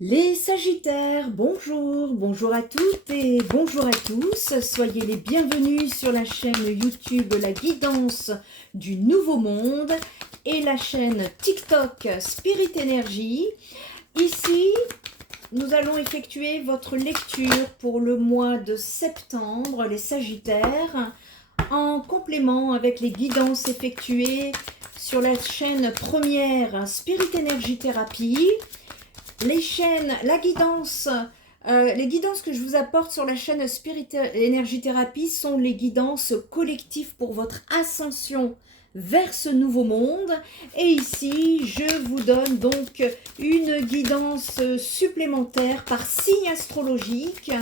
Les Sagittaires, bonjour, bonjour à toutes et bonjour à tous. Soyez les bienvenus sur la chaîne YouTube La Guidance du Nouveau Monde et la chaîne TikTok Spirit Energy. Ici, nous allons effectuer votre lecture pour le mois de septembre, les Sagittaires, en complément avec les guidances effectuées sur la chaîne première Spirit Energy Thérapie. Les chaînes, les guidances que je vous apporte sur la chaîne Spirit Energy Therapy sont les guidances collectives pour votre ascension vers ce nouveau monde. Et ici, je vous donne donc une guidance supplémentaire par signe astrologique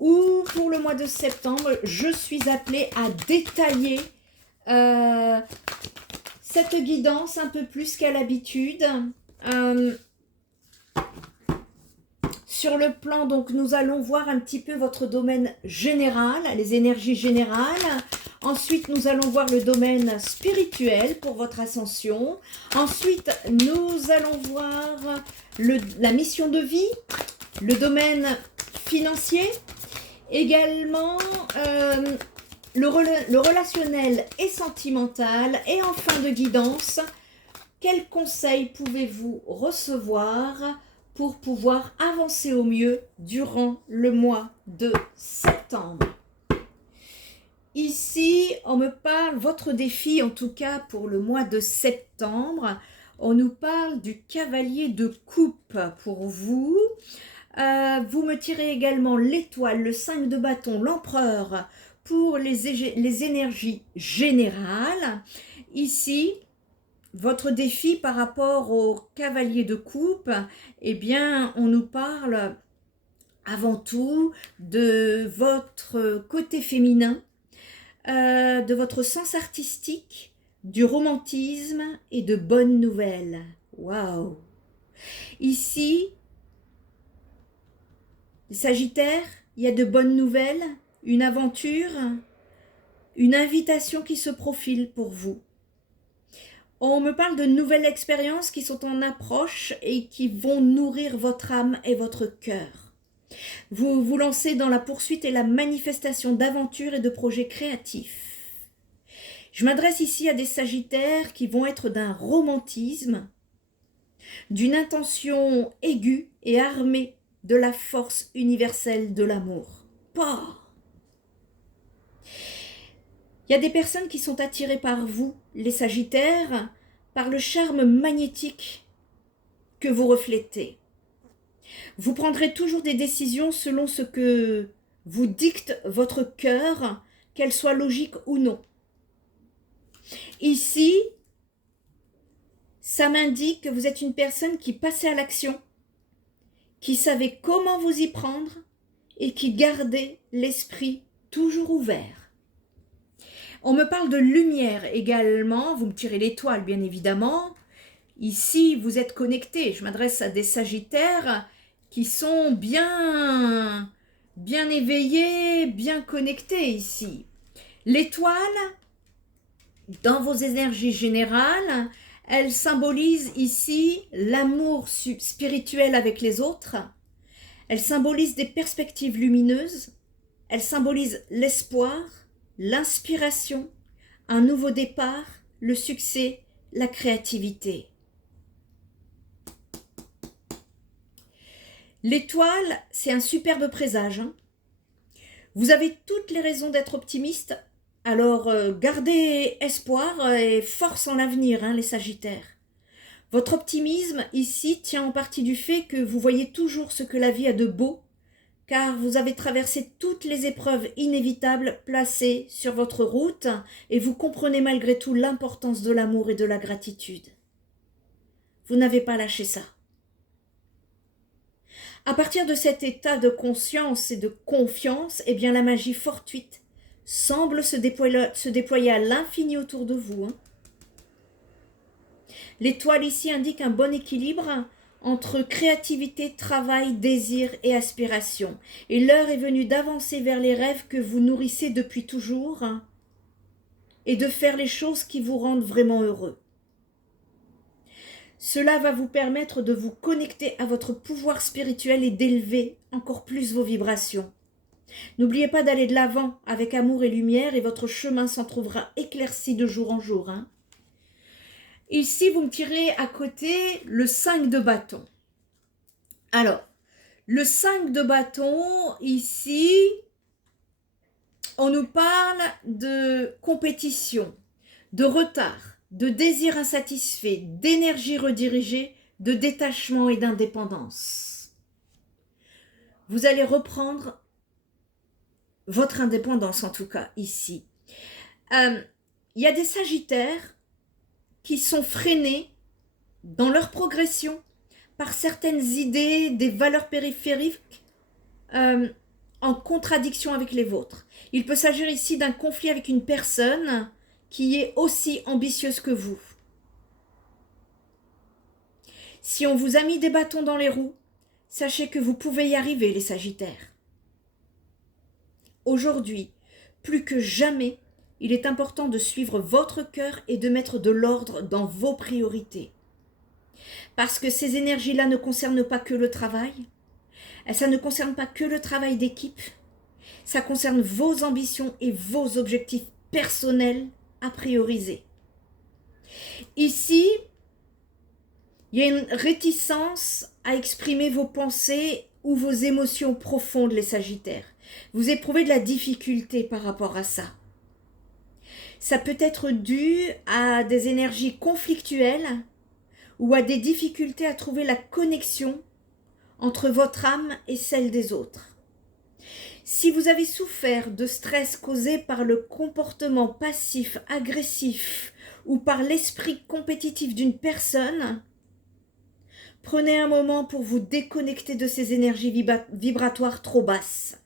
où pour le mois de septembre, je suis appelée à détailler cette guidance un peu plus qu'à l'habitude. Sur le plan, donc, nous allons voir un petit peu votre domaine général, les énergies générales. Ensuite, nous allons voir le domaine spirituel pour votre ascension. Ensuite, nous allons voir la mission de vie, le domaine financier, également le relationnel et sentimental. Et en fin de guidance, quels conseils pouvez-vous recevoir pour pouvoir avancer au mieux durant le mois de septembre. Ici, on me parle, votre défi en tout cas pour le mois de septembre, on nous parle du cavalier de coupe pour vous. Vous me tirez également l'étoile, le 5 de bâton, l'empereur pour les énergies générales. Ici, votre défi par rapport au cavalier de coupe, eh bien, on nous parle avant tout de votre côté féminin, de votre sens artistique, du romantisme et de bonnes nouvelles. Waouh! Ici, les Sagittaires, il y a de bonnes nouvelles, une aventure, une invitation qui se profile pour vous. On me parle de nouvelles expériences qui sont en approche et qui vont nourrir votre âme et votre cœur. Vous vous lancez dans la poursuite et la manifestation d'aventures et de projets créatifs. Je m'adresse ici à des Sagittaires qui vont être d'un romantisme, d'une intention aiguë et armée de la force universelle de l'amour. Il y a des personnes qui sont attirées par vous, les Sagittaires, par le charme magnétique que vous reflétez. Vous prendrez toujours des décisions selon ce que vous dicte votre cœur, qu'elles soient logiques ou non. Ici, ça m'indique que vous êtes une personne qui passait à l'action, qui savait comment vous y prendre et qui gardait l'esprit toujours ouvert. On me parle de lumière également, vous me tirez l'étoile bien évidemment. Ici, vous êtes connectés. Je m'adresse à des Sagittaires qui sont bien éveillés, bien connectés ici. L'étoile, dans vos énergies générales, elle symbolise ici l'amour spirituel avec les autres. Elle symbolise des perspectives lumineuses. Elle symbolise l'espoir, l'inspiration, un nouveau départ, le succès, la créativité. L'étoile, c'est un superbe présage. Vous avez toutes les raisons d'être optimiste, alors gardez espoir et force en l'avenir, les Sagittaires. Votre optimisme ici tient en partie du fait que vous voyez toujours ce que la vie a de beau, car vous avez traversé toutes les épreuves inévitables placées sur votre route et vous comprenez malgré tout l'importance de l'amour et de la gratitude. Vous n'avez pas lâché ça. À partir de cet état de conscience et de confiance, eh bien la magie fortuite semble se déployer à l'infini autour de vous. L'étoile ici indique un bon équilibre entre créativité, travail, désir et aspiration. Et l'heure est venue d'avancer vers les rêves que vous nourrissez depuis toujours et de faire les choses qui vous rendent vraiment heureux. Cela va vous permettre de vous connecter à votre pouvoir spirituel et d'élever encore plus vos vibrations. N'oubliez pas d'aller de l'avant avec amour et lumière et votre chemin s'en trouvera éclairci de jour en jour. Ici, vous me tirez à côté le 5 de bâton. Alors, le 5 de bâton, ici, on nous parle de compétition, de retard, de désir insatisfait, d'énergie redirigée, de détachement et d'indépendance. Vous allez reprendre votre indépendance, en tout cas, ici. Il y a des sagittaires qui sont freinés dans leur progression par certaines idées, des valeurs périphériques en contradiction avec les vôtres. Il peut s'agir ici d'un conflit avec une personne qui est aussi ambitieuse que vous. Si on vous a mis des bâtons dans les roues, sachez que vous pouvez y arriver, les Sagittaires. Aujourd'hui, plus que jamais, il est important de suivre votre cœur et de mettre de l'ordre dans vos priorités. Parce que ces énergies-là ne concernent pas que le travail, ça ne concerne pas que le travail d'équipe, ça concerne vos ambitions et vos objectifs personnels à prioriser. Ici, il y a une réticence à exprimer vos pensées ou vos émotions profondes, les Sagittaires. Vous éprouvez de la difficulté par rapport à ça. Ça peut être dû à des énergies conflictuelles ou à des difficultés à trouver la connexion entre votre âme et celle des autres. Si vous avez souffert de stress causé par le comportement passif, agressif ou par l'esprit compétitif d'une personne, prenez un moment pour vous déconnecter de ces énergies vibratoires trop basses.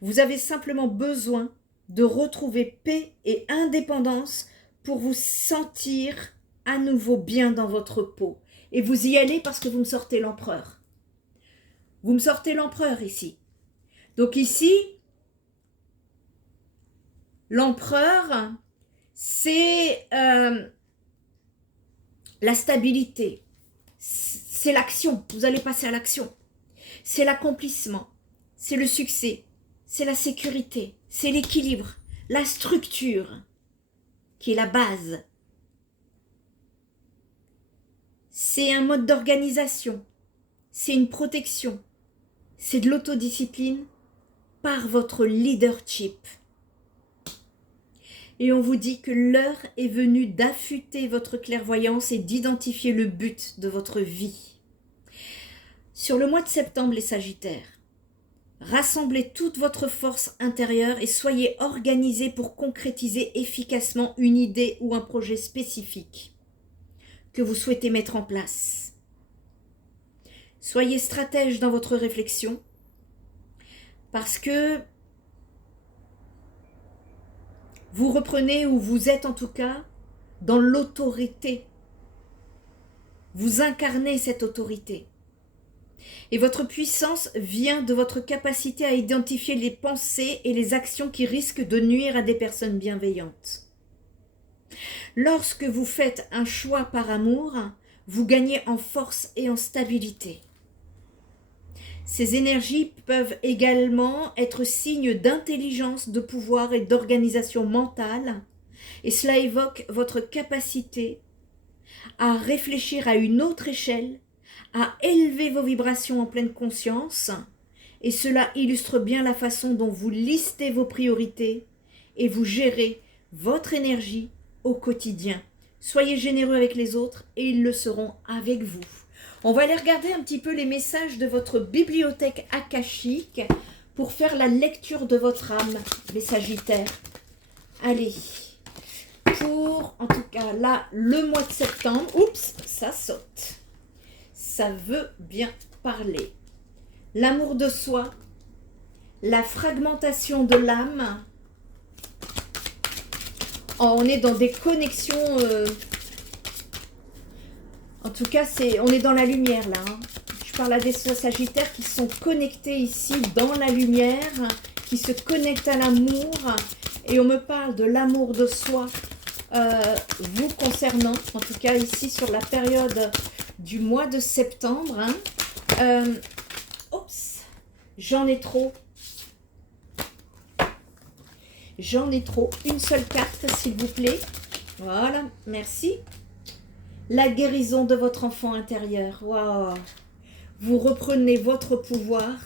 Vous avez simplement besoin de retrouver paix et indépendance pour vous sentir à nouveau bien dans votre peau. Et vous y allez parce que vous me sortez l'empereur. Vous me sortez l'empereur ici. Donc ici, l'empereur, c'est la stabilité. C'est l'action. Vous allez passer à l'action. C'est l'accomplissement. C'est le succès. C'est la sécurité. C'est l'équilibre. La structure qui est la base. C'est un mode d'organisation. C'est une protection. C'est de l'autodiscipline par votre leadership. Et on vous dit que l'heure est venue d'affûter votre clairvoyance et d'identifier le but de votre vie. Sur le mois de septembre, les Sagittaires, rassemblez toute votre force intérieure et soyez organisés pour concrétiser efficacement une idée ou un projet spécifique que vous souhaitez mettre en place. Soyez stratège dans votre réflexion parce que vous reprenez, ou vous êtes en tout cas, dans l'autorité. Vous incarnez cette autorité. Et votre puissance vient de votre capacité à identifier les pensées et les actions qui risquent de nuire à des personnes bienveillantes. Lorsque vous faites un choix par amour, vous gagnez en force et en stabilité. Ces énergies peuvent également être signes d'intelligence, de pouvoir et d'organisation mentale, et cela évoque votre capacité à réfléchir à une autre échelle, à élever vos vibrations en pleine conscience, et cela illustre bien la façon dont vous listez vos priorités et vous gérez votre énergie au quotidien. Soyez généreux avec les autres et ils le seront avec vous. On va aller regarder un petit peu les messages de votre bibliothèque akashique pour faire la lecture de votre âme, les Sagittaires. Allez, pour, en tout cas, là, le mois de septembre. Oups, ça saute. Ça veut bien parler. L'amour de soi, la fragmentation de l'âme. Oh, on est dans des connexions... En tout cas, on est dans la lumière là. Je parle à des Sagittaires qui sont connectés ici dans la lumière, qui se connectent à l'amour. Et on me parle de l'amour de soi vous concernant, en tout cas ici sur la période du mois de septembre. Hein. Oups, j'en ai trop. J'en ai trop. Une seule carte, s'il vous plaît. Voilà, merci. La guérison de votre enfant intérieur. Waouh. Vous reprenez votre pouvoir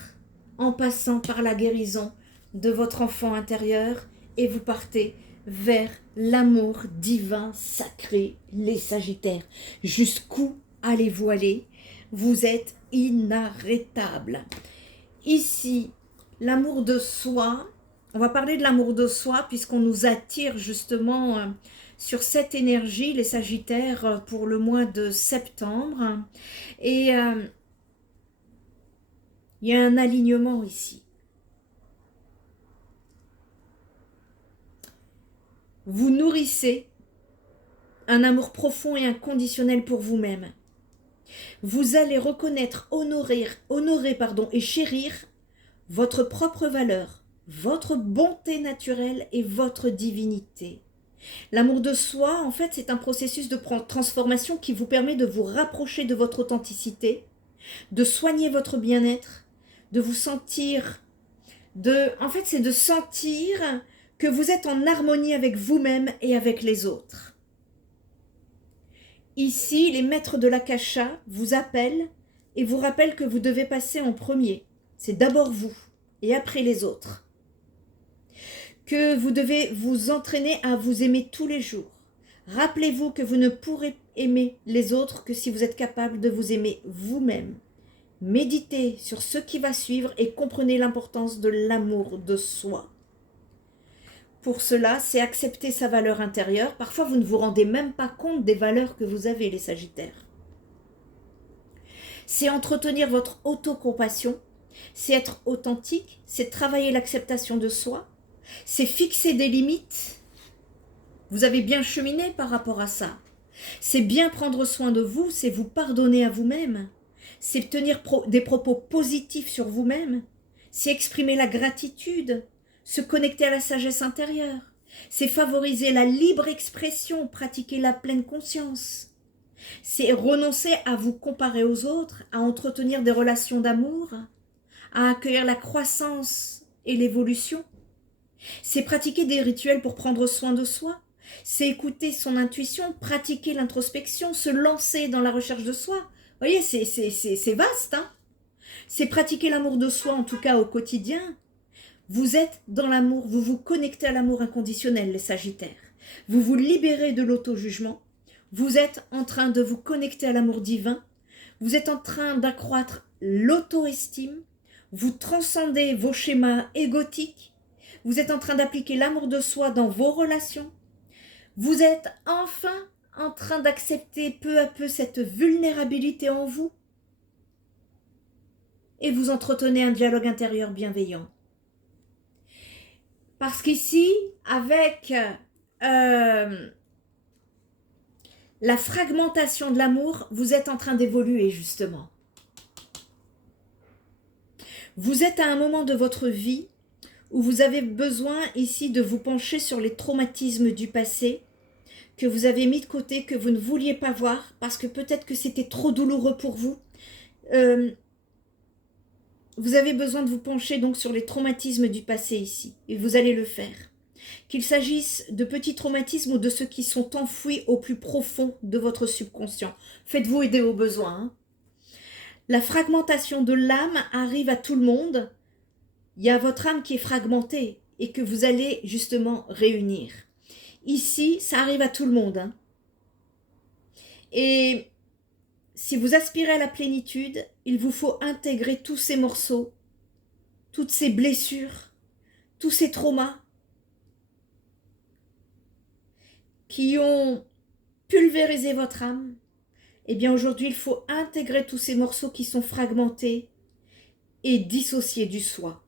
en passant par la guérison de votre enfant intérieur et vous partez vers l'amour divin sacré, les Sagittaires. Jusqu'où allez-vous aller? Vous êtes inarrêtables. Ici, l'amour de soi, on va parler de l'amour de soi puisqu'on nous attire justement sur cette énergie, les Sagittaires, pour le mois de septembre. Et il y a un alignement ici. Vous nourrissez un amour profond et inconditionnel pour vous-même. Vous allez reconnaître, honorer et chérir votre propre valeur, votre bonté naturelle et votre divinité. L'amour de soi, en fait, c'est un processus de transformation qui vous permet de vous rapprocher de votre authenticité, de soigner votre bien-être, de vous sentir, en fait, c'est de sentir que vous êtes en harmonie avec vous-même et avec les autres. Ici, les maîtres de l'Akasha vous appellent et vous rappellent que vous devez passer en premier. C'est d'abord vous et après les autres. Que vous devez vous entraîner à vous aimer tous les jours. Rappelez-vous que vous ne pourrez aimer les autres que si vous êtes capable de vous aimer vous-même. Méditez sur ce qui va suivre et comprenez l'importance de l'amour de soi. Pour cela, c'est accepter sa valeur intérieure. Parfois, vous ne vous rendez même pas compte des valeurs que vous avez, les Sagittaires. C'est entretenir votre autocompassion, c'est être authentique, c'est travailler l'acceptation de soi, c'est fixer des limites. Vous avez bien cheminé par rapport à ça. C'est bien prendre soin de vous, c'est vous pardonner à vous-même. C'est tenir des propos positifs sur vous-même. C'est exprimer la gratitude, se connecter à la sagesse intérieure. C'est favoriser la libre expression, pratiquer la pleine conscience. C'est renoncer à vous comparer aux autres, à entretenir des relations d'amour, à accueillir la croissance et l'évolution. C'est pratiquer des rituels pour prendre soin de soi. C'est écouter son intuition, pratiquer l'introspection, se lancer dans la recherche de soi. Vous voyez, c'est vaste, hein? C'est pratiquer l'amour de soi, en tout cas au quotidien. Vous êtes dans l'amour, vous vous connectez à l'amour inconditionnel, les Sagittaires. Vous vous libérez de l'auto-jugement. Vous êtes en train de vous connecter à l'amour divin. Vous êtes en train d'accroître l'auto-estime. Vous transcendez vos schémas égotiques. Vous êtes en train d'appliquer l'amour de soi dans vos relations. Vous êtes enfin en train d'accepter peu à peu cette vulnérabilité en vous. Et vous entretenez un dialogue intérieur bienveillant. Parce qu'ici, avec la fragmentation de l'amour, vous êtes en train d'évoluer justement. Vous êtes à un moment de votre vie où vous avez besoin ici de vous pencher sur les traumatismes du passé que vous avez mis de côté, que vous ne vouliez pas voir parce que peut-être que c'était trop douloureux pour vous. Vous avez besoin de vous pencher donc sur les traumatismes du passé ici, et vous allez le faire. Qu'il s'agisse de petits traumatismes ou de ceux qui sont enfouis au plus profond de votre subconscient. Faites-vous aider au besoin. Hein. La fragmentation de l'âme arrive à tout le monde. Il y a votre âme qui est fragmentée et que vous allez justement réunir. Ici, ça arrive à tout le monde. Hein. Et si vous aspirez à la plénitude, il vous faut intégrer tous ces morceaux, toutes ces blessures, tous ces traumas qui ont pulvérisé votre âme. Eh bien aujourd'hui, il faut intégrer tous ces morceaux qui sont fragmentés et dissociés du soi.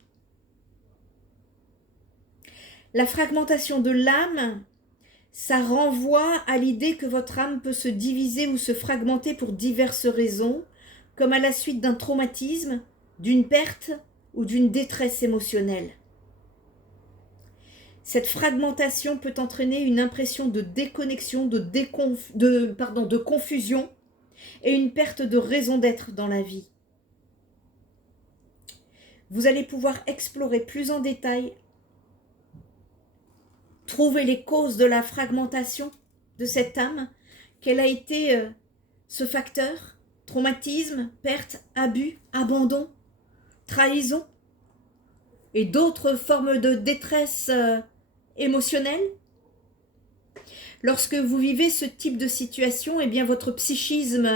La fragmentation de l'âme, ça renvoie à l'idée que votre âme peut se diviser ou se fragmenter pour diverses raisons, comme à la suite d'un traumatisme, d'une perte ou d'une détresse émotionnelle. Cette fragmentation peut entraîner une impression de déconnexion, de confusion et une perte de raison d'être dans la vie. Vous allez pouvoir explorer plus en détail, trouver les causes de la fragmentation de cette âme, quel a été ce facteur, traumatisme, perte, abus, abandon, trahison et d'autres formes de détresse émotionnelle. Lorsque vous vivez ce type de situation, eh bien votre psychisme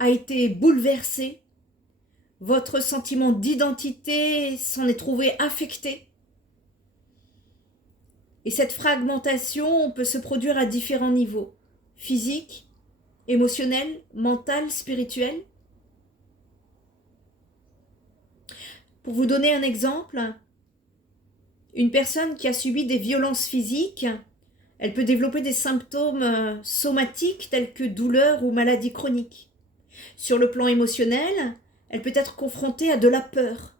a été bouleversé, votre sentiment d'identité s'en est trouvé affecté. Et cette fragmentation peut se produire à différents niveaux, physique, émotionnel, mental, spirituel. Pour vous donner un exemple, une personne qui a subi des violences physiques, elle peut développer des symptômes somatiques tels que douleurs ou maladies chroniques. Sur le plan émotionnel, elle peut être confrontée à de la peur,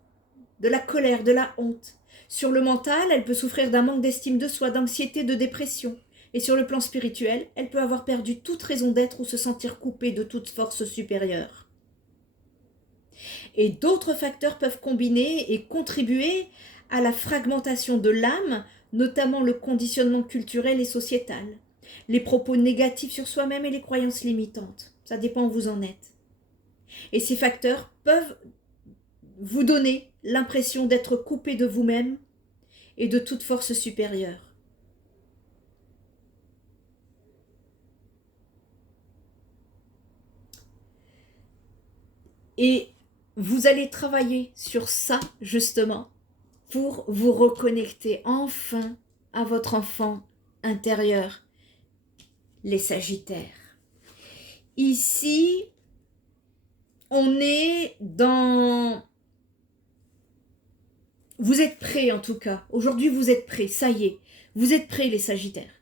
de la colère, de la honte. Sur le mental, elle peut souffrir d'un manque d'estime de soi, d'anxiété, de dépression. Et sur le plan spirituel, elle peut avoir perdu toute raison d'être ou se sentir coupée de toute force supérieure. Et d'autres facteurs peuvent combiner et contribuer à la fragmentation de l'âme, notamment le conditionnement culturel et sociétal, les propos négatifs sur soi-même et les croyances limitantes. Ça dépend où vous en êtes. Et ces facteurs peuvent vous donner l'impression d'être coupé de vous-même et de toute force supérieure. Et vous allez travailler sur ça, justement, pour vous reconnecter enfin à votre enfant intérieur, les Sagittaires. Ici, on est dans... Vous êtes prêts en tout cas. Aujourd'hui, vous êtes prêts. Ça y est. Vous êtes prêts, les Sagittaires.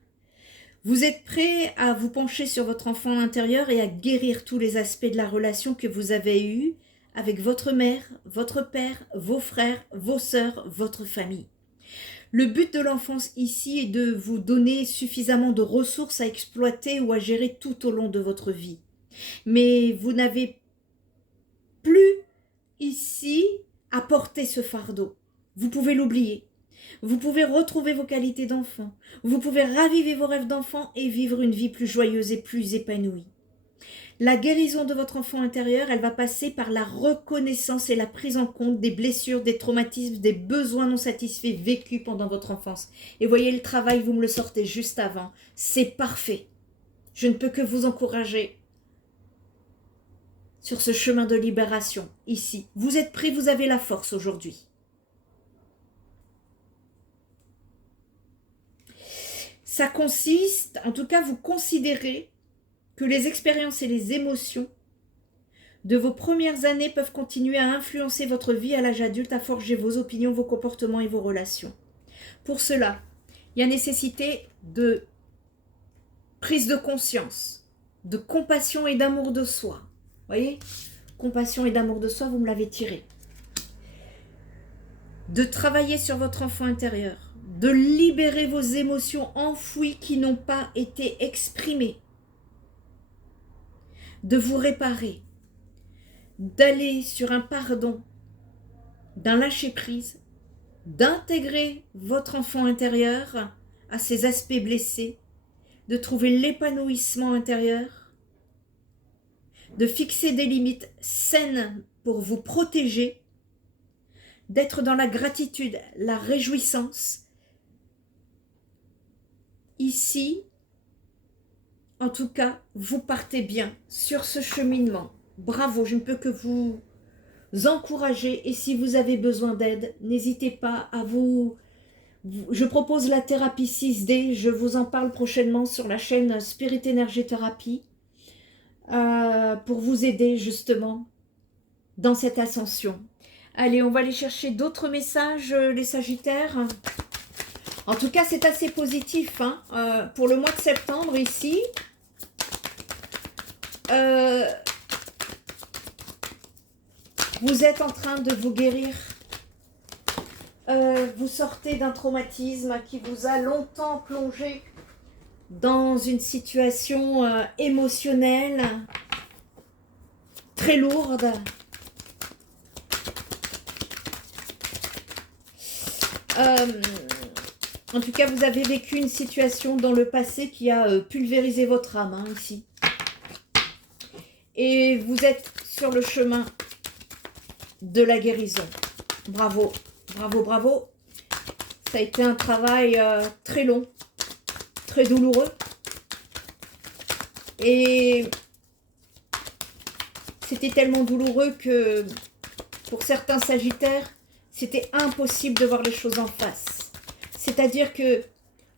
Vous êtes prêts à vous pencher sur votre enfant intérieur et à guérir tous les aspects de la relation que vous avez eue avec votre mère, votre père, vos frères, vos sœurs, votre famille. Le but de l'enfance ici est de vous donner suffisamment de ressources à exploiter ou à gérer tout au long de votre vie. Mais vous n'avez plus ici à porter ce fardeau. Vous pouvez l'oublier. Vous pouvez retrouver vos qualités d'enfant. Vous pouvez raviver vos rêves d'enfant et vivre une vie plus joyeuse et plus épanouie. La guérison de votre enfant intérieur, elle va passer par la reconnaissance et la prise en compte des blessures, des traumatismes, des besoins non satisfaits vécus pendant votre enfance. Et voyez le travail, vous me le sortez juste avant. C'est parfait. Je ne peux que vous encourager sur ce chemin de libération, ici. Vous êtes prêts, vous avez la force aujourd'hui. Ça consiste, en tout cas, vous considérez que les expériences et les émotions de vos premières années peuvent continuer à influencer votre vie à l'âge adulte, à forger vos opinions, vos comportements et vos relations. Pour cela, il y a nécessité de prise de conscience, de compassion et d'amour de soi. Voyez, compassion et d'amour de soi, vous me l'avez tiré. De travailler sur votre enfant intérieur, de libérer vos émotions enfouies qui n'ont pas été exprimées, de vous réparer, d'aller sur un pardon, d'un lâcher-prise, d'intégrer votre enfant intérieur à ses aspects blessés, de trouver l'épanouissement intérieur, de fixer des limites saines pour vous protéger, d'être dans la gratitude, la réjouissance. Ici, en tout cas, vous partez bien sur ce cheminement. Bravo, je ne peux que vous encourager. Et si vous avez besoin d'aide, n'hésitez pas à vous... Je propose la thérapie 6D. Je vous en parle prochainement sur la chaîne Spirit Energy Therapy pour vous aider justement dans cette ascension. Allez, on va aller chercher d'autres messages, les Sagittaires. En tout cas, c'est assez positif hein, pour le mois de septembre ici. Vous êtes en train de vous guérir vous sortez d'un traumatisme qui vous a longtemps plongé dans une situation émotionnelle très lourde. En tout cas, vous avez vécu une situation dans le passé qui a pulvérisé votre âme, hein, ici. Et vous êtes sur le chemin de la guérison. Bravo, bravo, bravo. Ça a été un travail très long, très douloureux. Et c'était tellement douloureux que pour certains Sagittaires, c'était impossible de voir les choses en face. C'est-à-dire que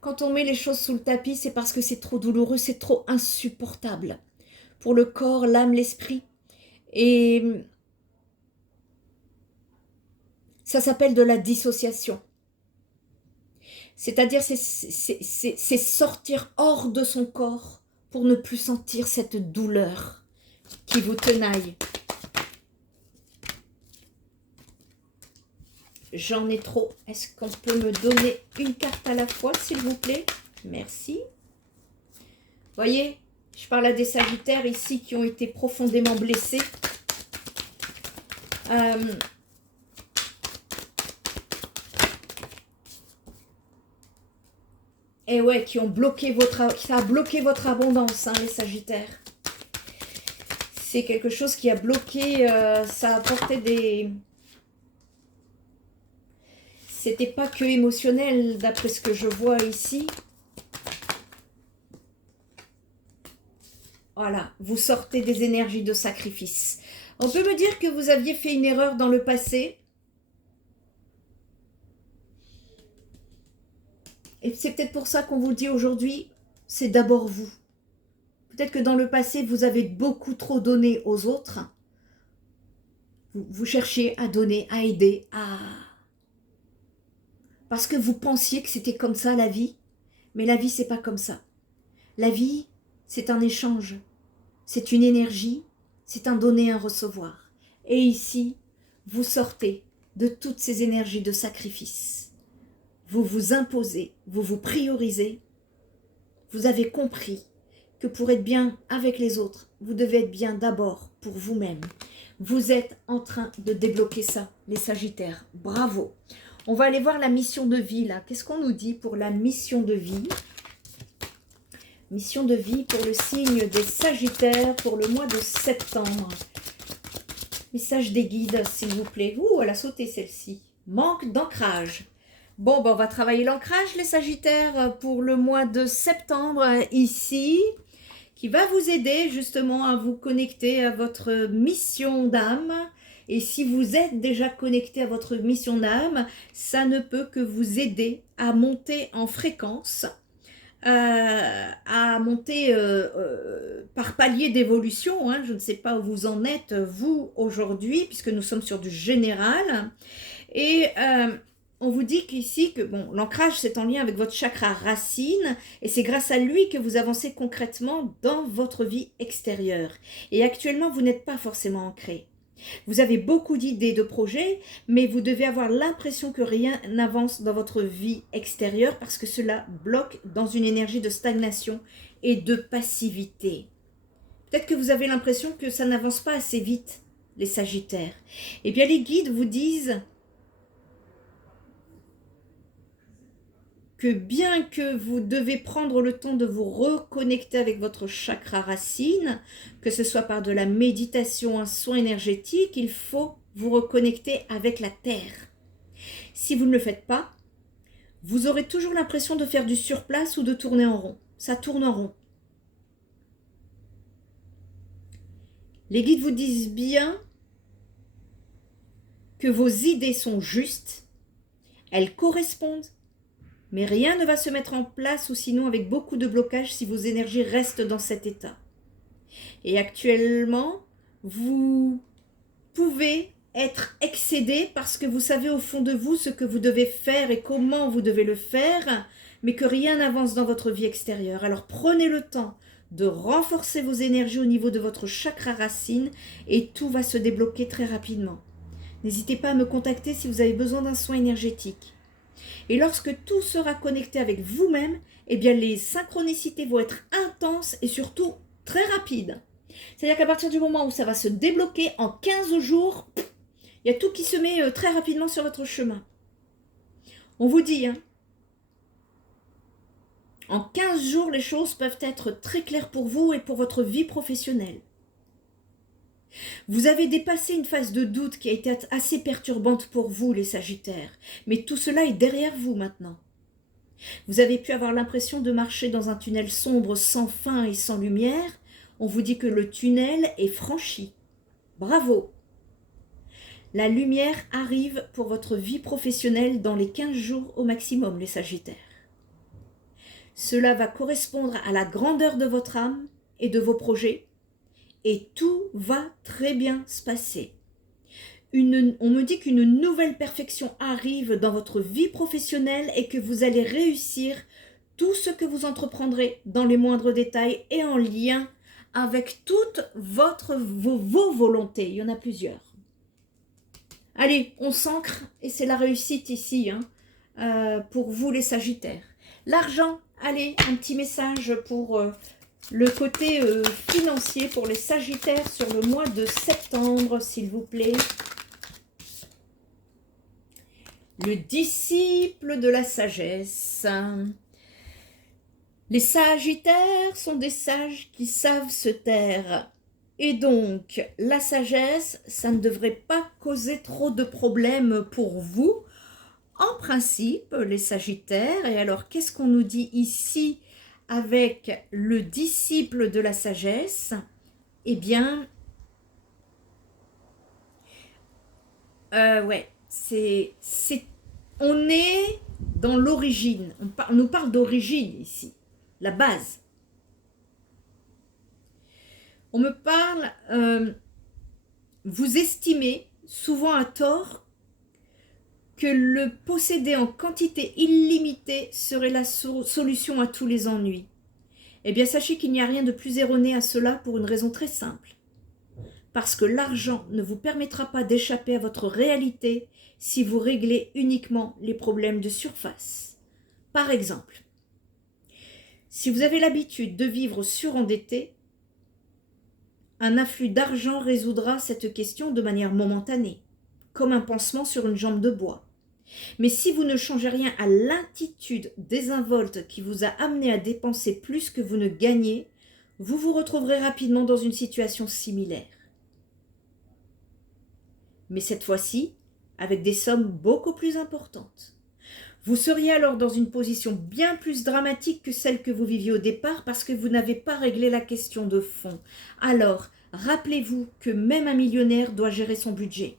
quand on met les choses sous le tapis, c'est parce que c'est trop douloureux, c'est trop insupportable pour le corps, l'âme, l'esprit. Et ça s'appelle de la dissociation. C'est-à-dire c'est sortir hors de son corps pour ne plus sentir cette douleur qui vous tenaille. J'en ai trop. Est-ce qu'on peut me donner une carte à la fois, s'il vous plaît? Merci. Voyez, je parle à des Sagittaires ici qui ont été profondément blessés. Et ouais, qui ont bloqué ça a bloqué votre abondance, hein, les Sagittaires. C'est quelque chose qui a bloqué, ça a apporté des... C'était pas que émotionnel, d'après ce que je vois ici. Voilà, vous sortez des énergies de sacrifice. On peut me dire que vous aviez fait une erreur dans le passé. Et c'est peut-être pour ça qu'on vous dit aujourd'hui, c'est d'abord vous. Peut-être que dans le passé, vous avez beaucoup trop donné aux autres. Vous cherchez à donner, à aider, à... Parce que vous pensiez que c'était comme ça la vie. Mais la vie, c'est pas comme ça. La vie, c'est un échange. C'est une énergie. C'est un donner, un recevoir. Et ici, vous sortez de toutes ces énergies de sacrifice. Vous vous imposez, vous vous priorisez. Vous avez compris que pour être bien avec les autres, vous devez être bien d'abord pour vous-même. Vous êtes en train de débloquer ça, les Sagittaires. Bravo! On va aller voir la mission de vie, là. Qu'est-ce qu'on nous dit pour la mission de vie? Mission de vie pour le signe des Sagittaires pour le mois de septembre. Message des guides, s'il vous plaît. Ouh, elle a sauté celle-ci. Manque d'ancrage. Bon, ben, on va travailler l'ancrage, les Sagittaires, pour le mois de septembre, ici, qui va vous aider justement à vous connecter à votre mission d'âme. Et si vous êtes déjà connecté à votre mission d'âme, ça ne peut que vous aider à monter en fréquence, à monter par palier d'évolution. Hein. Je ne sais pas où vous en êtes, vous, aujourd'hui, puisque nous sommes sur du général. Et on vous dit qu'ici, que bon, l'ancrage, c'est en lien avec votre chakra racine, et c'est grâce à lui que vous avancez concrètement dans votre vie extérieure. Et actuellement, vous n'êtes pas forcément ancré. Vous avez beaucoup d'idées, de projets, mais vous devez avoir l'impression que rien n'avance dans votre vie extérieure parce que cela bloque dans une énergie de stagnation et de passivité. Peut-être que vous avez l'impression que ça n'avance pas assez vite, les Sagittaires. Eh bien, les guides vous disent que bien que vous devez prendre le temps de vous reconnecter avec votre chakra racine, que ce soit par de la méditation, un soin énergétique, il faut vous reconnecter avec la terre. Si vous ne le faites pas, vous aurez toujours l'impression de faire du surplace ou de tourner en rond. Ça tourne en rond. Les guides vous disent bien que vos idées sont justes, elles correspondent, mais rien ne va se mettre en place ou sinon avec beaucoup de blocages si vos énergies restent dans cet état. Et actuellement, vous pouvez être excédé parce que vous savez au fond de vous ce que vous devez faire et comment vous devez le faire, mais que rien n'avance dans votre vie extérieure. Alors prenez le temps de renforcer vos énergies au niveau de votre chakra racine et tout va se débloquer très rapidement. N'hésitez pas à me contacter si vous avez besoin d'un soin énergétique. Et lorsque tout sera connecté avec vous-même, eh bien les synchronicités vont être intenses et surtout très rapides. C'est-à-dire qu'à partir du moment où ça va se débloquer, en 15 jours, il y a tout qui se met très rapidement sur votre chemin. On vous dit, hein, en 15 jours, les choses peuvent être très claires pour vous et pour votre vie professionnelle. Vous avez dépassé une phase de doute qui a été assez perturbante pour vous, les Sagittaires. Mais tout cela est derrière vous maintenant. Vous avez pu avoir l'impression de marcher dans un tunnel sombre sans fin et sans lumière. On vous dit que le tunnel est franchi. Bravo! La lumière arrive pour votre vie professionnelle dans les 15 jours au maximum, les Sagittaires. Cela va correspondre à la grandeur de votre âme et de vos projets. Et tout va très bien se passer. On me dit qu'une nouvelle perfection arrive dans votre vie professionnelle et que vous allez réussir tout ce que vous entreprendrez dans les moindres détails et en lien avec toutes vos volontés. Il y en a plusieurs. Allez, on s'ancre et c'est la réussite ici pour vous les Sagittaires. L'argent, allez, un petit message pour le côté financier pour les Sagittaires sur le mois de septembre, s'il vous plaît. Le disciple de la sagesse. Les Sagittaires sont des sages qui savent se taire. Et donc, la sagesse, ça ne devrait pas causer trop de problèmes pour vous. En principe, les Sagittaires, et alors qu'est-ce qu'on nous dit ici avec le disciple de la sagesse? Eh bien, ouais, on est dans l'origine, on nous parle d'origine ici, la base. On me parle, vous estimez, souvent à tort, que le posséder en quantité illimitée serait la solution à tous les ennuis. Eh bien, sachez qu'il n'y a rien de plus erroné à cela pour une raison très simple. Parce que l'argent ne vous permettra pas d'échapper à votre réalité si vous réglez uniquement les problèmes de surface. Par exemple, si vous avez l'habitude de vivre surendetté, un afflux d'argent résoudra cette question de manière momentanée, comme un pansement sur une jambe de bois. Mais si vous ne changez rien à l'attitude désinvolte qui vous a amené à dépenser plus que vous ne gagnez, vous vous retrouverez rapidement dans une situation similaire. Mais cette fois-ci, avec des sommes beaucoup plus importantes. Vous seriez alors dans une position bien plus dramatique que celle que vous viviez au départ parce que vous n'avez pas réglé la question de fond. Alors, rappelez-vous que même un millionnaire doit gérer son budget.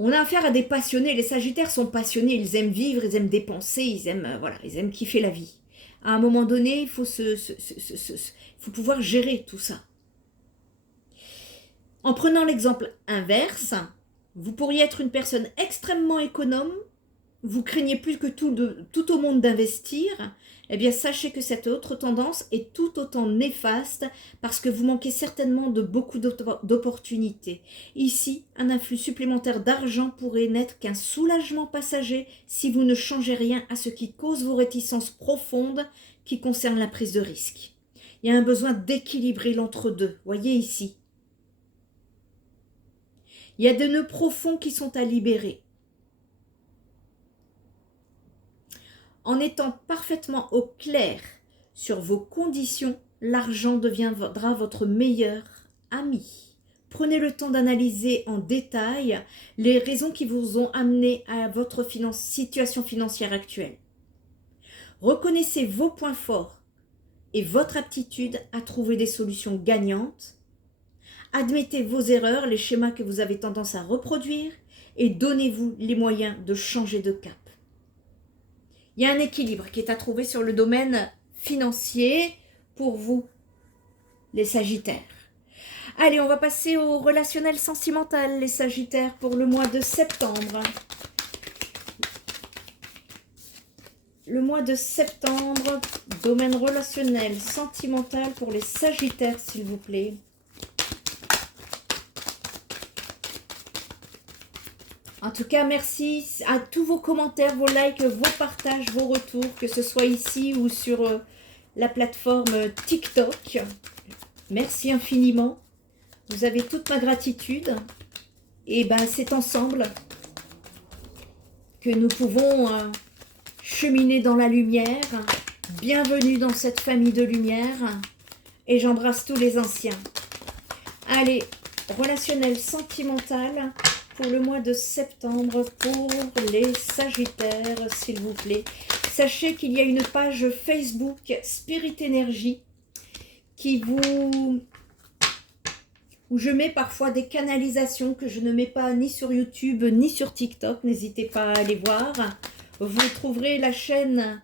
On a affaire à des passionnés. Les Sagittaires sont passionnés, ils aiment vivre, ils aiment dépenser, ils aiment kiffer la vie. À un moment donné, il faut pouvoir gérer tout ça. En prenant l'exemple inverse, vous pourriez être une personne extrêmement économe, vous craignez plus que tout au monde d'investir, eh bien sachez que cette autre tendance est tout autant néfaste parce que vous manquez certainement de beaucoup d'opportunités. Ici, un afflux supplémentaire d'argent pourrait n'être qu'un soulagement passager si vous ne changez rien à ce qui cause vos réticences profondes qui concernent la prise de risque. Il y a un besoin d'équilibrer l'entre-deux, voyez ici. Il y a des nœuds profonds qui sont à libérer. En étant parfaitement au clair sur vos conditions, l'argent deviendra votre meilleur ami. Prenez le temps d'analyser en détail les raisons qui vous ont amené à votre situation financière actuelle. Reconnaissez vos points forts et votre aptitude à trouver des solutions gagnantes. Admettez vos erreurs, les schémas que vous avez tendance à reproduire et donnez-vous les moyens de changer de cap. Il y a un équilibre qui est à trouver sur le domaine financier pour vous, les Sagittaires. Allez, on va passer au relationnel sentimental, les Sagittaires, pour le mois de septembre. Le mois de septembre, domaine relationnel sentimental pour les Sagittaires, s'il vous plaît. En tout cas, merci à tous vos commentaires, vos likes, vos partages, vos retours, que ce soit ici ou sur la plateforme TikTok. Merci infiniment. Vous avez toute ma gratitude. Et ben, c'est ensemble que nous pouvons cheminer dans la lumière. Bienvenue dans cette famille de lumière. Et j'embrasse tous les anciens. Allez, relationnel sentimental pour le mois de septembre pour les Sagittaires, s'il vous plaît. Sachez qu'il y a une page Facebook Spirit Energy où je mets parfois des canalisations que je ne mets pas ni sur YouTube ni sur TikTok. N'hésitez pas à aller voir. Vous trouverez la chaîne,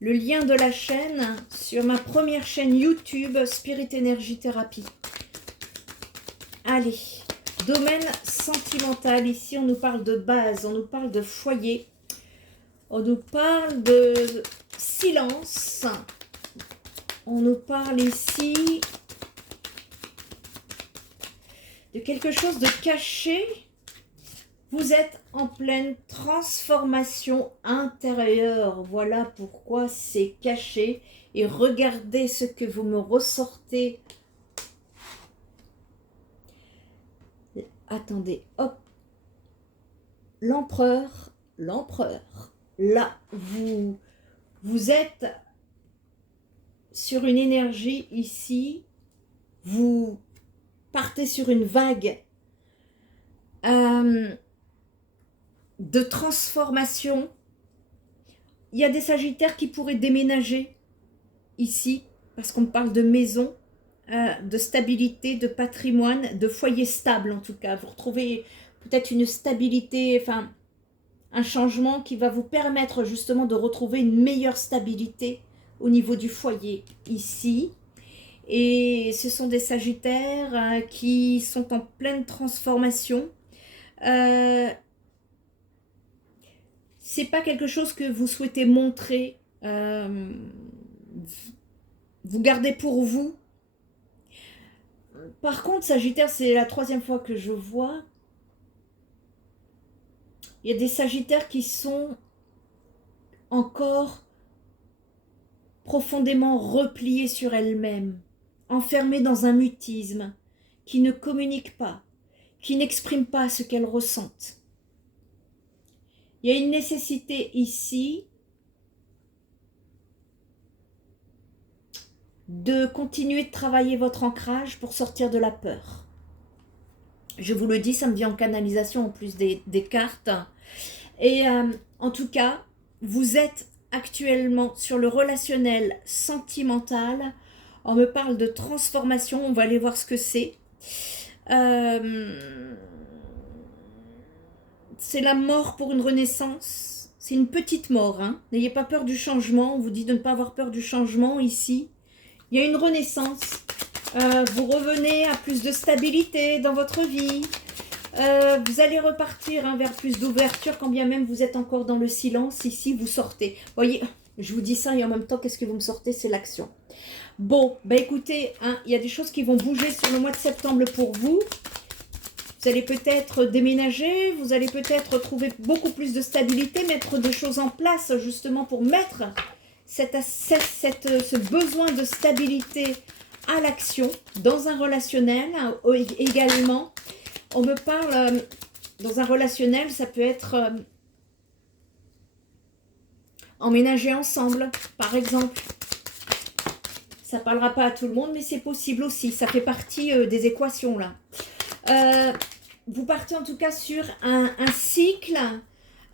le lien de la chaîne sur ma première chaîne YouTube Spirit Energy Thérapie. Allez, domaine sentimental. Ici, on nous parle de base, on nous parle de foyer, on nous parle de silence, on nous parle ici de quelque chose de caché. Vous êtes en pleine transformation intérieure. Voilà pourquoi c'est caché. Et regardez ce que vous me ressortez. Attendez, hop. L'empereur. Là, vous êtes sur une énergie ici. Vous partez sur une vague de transformation. Il y a des Sagittaires qui pourraient déménager ici, parce qu'on parle de maison, de stabilité, de patrimoine, de foyer stable en tout cas. Vous retrouvez peut-être une stabilité, enfin un changement qui va vous permettre justement de retrouver une meilleure stabilité au niveau du foyer ici. Et ce sont des Sagittaires qui sont en pleine transformation. C'est pas quelque chose que vous souhaitez montrer. Vous gardez pour vous. Par contre, Sagittaire, c'est la 3e fois que je vois. Il y a des Sagittaires qui sont encore profondément repliés sur elles-mêmes, enfermées dans un mutisme, qui ne communiquent pas, qui n'expriment pas ce qu'elles ressentent. Il y a une nécessité ici de continuer de travailler votre ancrage pour sortir de la peur. Je vous le dis, ça me vient en canalisation en plus des cartes. Et en tout cas, vous êtes actuellement sur le relationnel sentimental. On me parle de transformation, on va aller voir ce que c'est. C'est la mort pour une renaissance. C'est une petite mort. Hein. N'ayez pas peur du changement. On vous dit de ne pas avoir peur du changement ici. Il y a une renaissance. Vous revenez à plus de stabilité dans votre vie. Vous allez repartir vers plus d'ouverture, quand bien même vous êtes encore dans le silence. Ici, vous sortez. Vous voyez, je vous dis ça et en même temps, qu'est-ce que vous me sortez? C'est l'action. Bon, bah écoutez, il y a des choses qui vont bouger sur le mois de septembre pour vous. Vous allez peut-être déménager, vous allez peut-être trouver beaucoup plus de stabilité, mettre des choses en place justement pour mettre ce besoin de stabilité à l'action dans un relationnel également. On me parle, dans un relationnel, ça peut être emménager ensemble, par exemple. Ça ne parlera pas à tout le monde, mais c'est possible aussi. Ça fait partie des équations, là. Vous partez en tout cas sur un cycle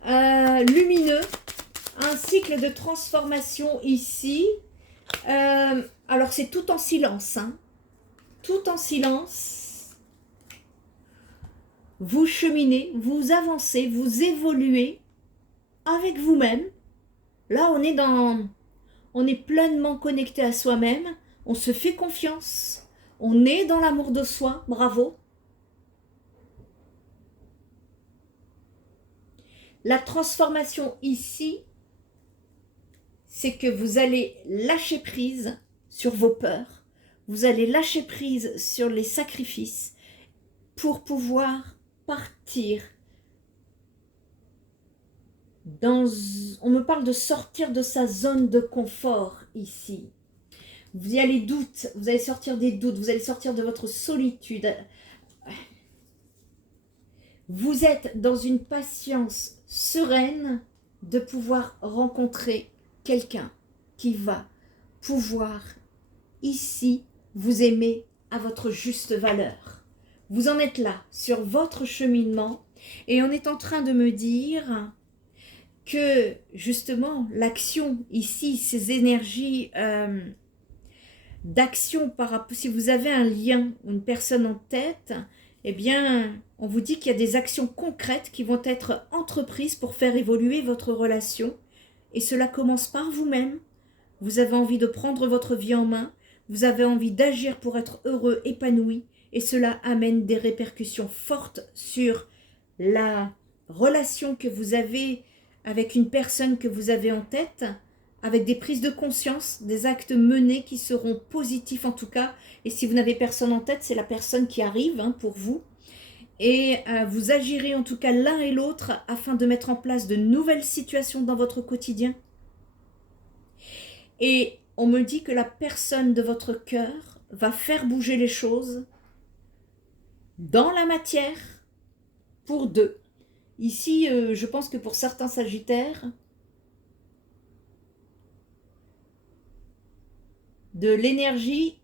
lumineux, un cycle de transformation ici. Alors, c'est tout en silence. Hein. Tout en silence. Vous cheminez, vous avancez, vous évoluez avec vous-même. Là, on est pleinement connecté à soi-même. On se fait confiance. On est dans l'amour de soi. Bravo. La transformation ici, c'est que vous allez lâcher prise sur vos peurs. Vous allez lâcher prise sur les sacrifices pour pouvoir partir on me parle de sortir de sa zone de confort ici. Vous allez sortir des doutes, vous allez sortir de votre solitude. Vous êtes dans une patience sereine de pouvoir rencontrer quelqu'un qui va pouvoir ici vous aimer à votre juste valeur. Vous en êtes là sur votre cheminement et on est en train de me dire que justement l'action ici, ces énergies d'action par rapport, si vous avez un lien ou une personne en tête, eh bien on vous dit qu'il y a des actions concrètes qui vont être entreprises pour faire évoluer votre relation et cela commence par vous-même. Vous avez envie de prendre votre vie en main, vous avez envie d'agir pour être heureux, épanoui et cela amène des répercussions fortes sur la relation que vous avez avec une personne que vous avez en tête, avec des prises de conscience, des actes menés qui seront positifs en tout cas. Et si vous n'avez personne en tête, c'est la personne qui arrive pour vous. Et vous agirez en tout cas l'un et l'autre afin de mettre en place de nouvelles situations dans votre quotidien. Et on me dit que la personne de votre cœur va faire bouger les choses dans la matière pour deux. Ici, je pense que pour certains sagittaires, de l'énergie,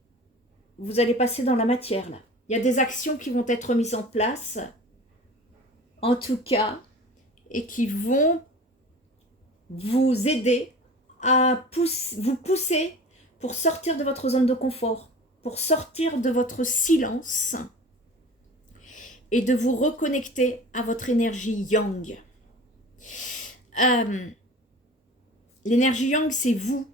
vous allez passer dans la matière là. Il y a des actions qui vont être mises en place, en tout cas, et qui vont vous aider à vous pousser pour sortir de votre zone de confort, pour sortir de votre silence et de vous reconnecter à votre énergie yang. L'énergie yang, c'est vous.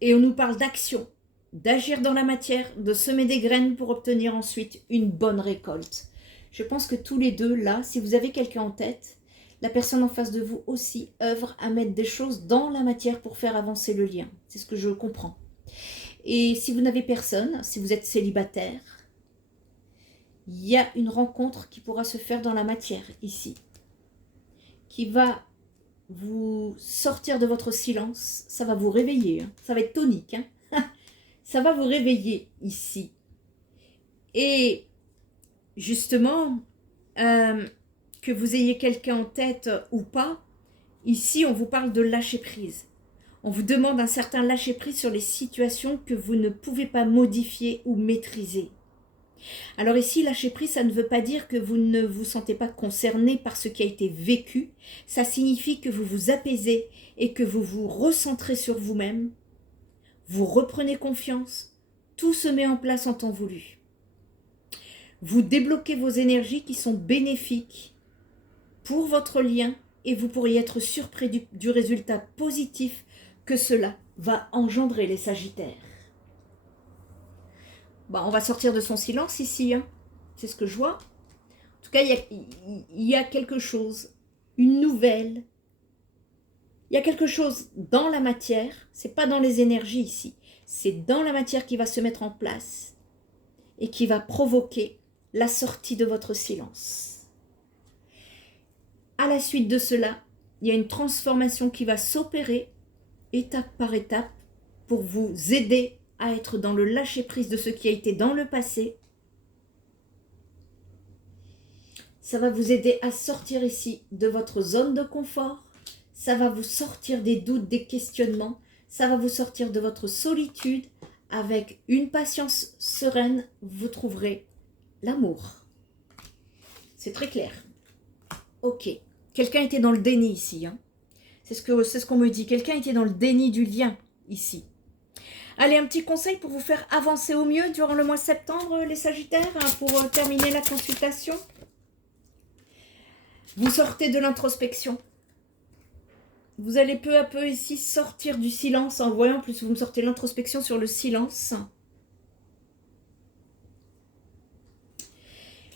Et on nous parle d'action, d'agir dans la matière, de semer des graines pour obtenir ensuite une bonne récolte. Je pense que tous les deux, là, si vous avez quelqu'un en tête, la personne en face de vous aussi œuvre à mettre des choses dans la matière pour faire avancer le lien. C'est ce que je comprends. Et si vous n'avez personne, si vous êtes célibataire, il y a une rencontre qui pourra se faire dans la matière ici, qui va vous sortir de votre silence, ça va vous réveiller, ça va être tonique, ça va vous réveiller ici. Et justement, que vous ayez quelqu'un en tête ou pas, ici on vous parle de lâcher prise. On vous demande un certain lâcher prise sur les situations que vous ne pouvez pas modifier ou maîtriser. Alors ici, lâcher prise, ça ne veut pas dire que vous ne vous sentez pas concerné par ce qui a été vécu. Ça signifie que vous vous apaisez et que vous vous recentrez sur vous-même. Vous reprenez confiance. Tout se met en place en temps voulu. Vous débloquez vos énergies qui sont bénéfiques pour votre lien et vous pourriez être surpris du résultat positif que cela va engendrer les Sagittaires. Bon, on va sortir de son silence ici, c'est ce que je vois. En tout cas, il y a quelque chose, une nouvelle. Il y a quelque chose dans la matière, c'est pas dans les énergies ici, c'est dans la matière qui va se mettre en place et qui va provoquer la sortie de votre silence. À la suite de cela, il y a une transformation qui va s'opérer étape par étape pour vous aider à être dans le lâcher-prise de ce qui a été dans le passé. Ça va vous aider à sortir ici de votre zone de confort. Ça va vous sortir des doutes, des questionnements. Ça va vous sortir de votre solitude. Avec une patience sereine, vous trouverez l'amour. C'est très clair. Ok. Quelqu'un était dans le déni ici. C'est ce qu'on me dit. Quelqu'un était dans le déni du lien ici. Allez, un petit conseil pour vous faire avancer au mieux durant le mois de septembre, les Sagittaires, pour terminer la consultation. Vous sortez de l'introspection. Vous allez peu à peu ici sortir du silence en voyant, plus vous me sortez l'introspection sur le silence.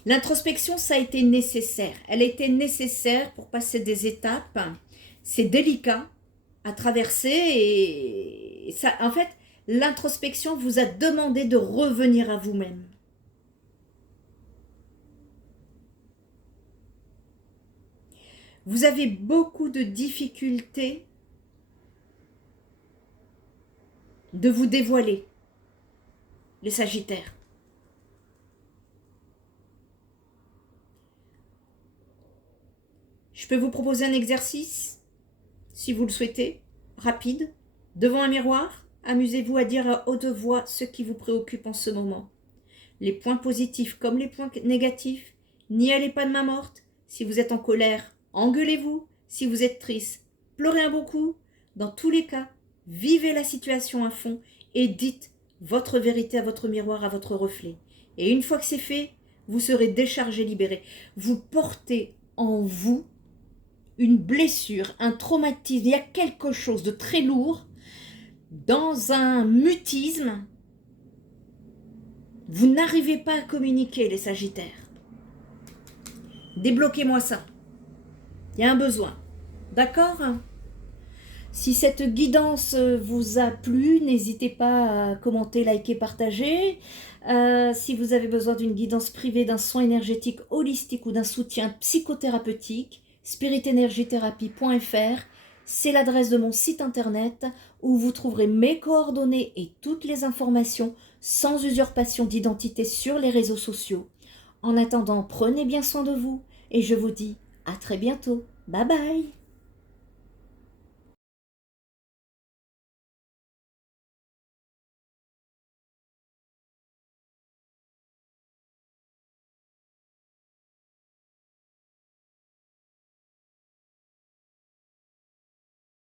L'introspection, ça a été nécessaire. Elle a été nécessaire pour passer des étapes. C'est délicat à traverser et ça, en fait, l'introspection vous a demandé de revenir à vous-même. Vous avez beaucoup de difficultés de vous dévoiler, les Sagittaires. Je peux vous proposer un exercice, si vous le souhaitez, rapide, devant un miroir. Amusez-vous à dire à haute voix ce qui vous préoccupe en ce moment. Les points positifs comme les points négatifs. N'y allez pas de main morte. Si vous êtes en colère, engueulez-vous. Si vous êtes triste, pleurez un bon coup. Dans tous les cas, vivez la situation à fond et dites votre vérité à votre miroir, à votre reflet. Et une fois que c'est fait, vous serez déchargé, libéré. Vous portez en vous une blessure, un traumatisme. Il y a quelque chose de très lourd dans un mutisme. Vous n'arrivez pas à communiquer, les Sagittaires. Débloquez-moi ça. Il y a un besoin. D'accord ? Si cette guidance vous a plu, n'hésitez pas à commenter, liker, partager. Si vous avez besoin d'une guidance privée, d'un soin énergétique holistique ou d'un soutien psychothérapeutique, spiritenergiethérapie.fr, c'est l'adresse de mon site internet où vous trouverez mes coordonnées et toutes les informations sans usurpation d'identité sur les réseaux sociaux. En attendant, prenez bien soin de vous et je vous dis à très bientôt. Bye bye.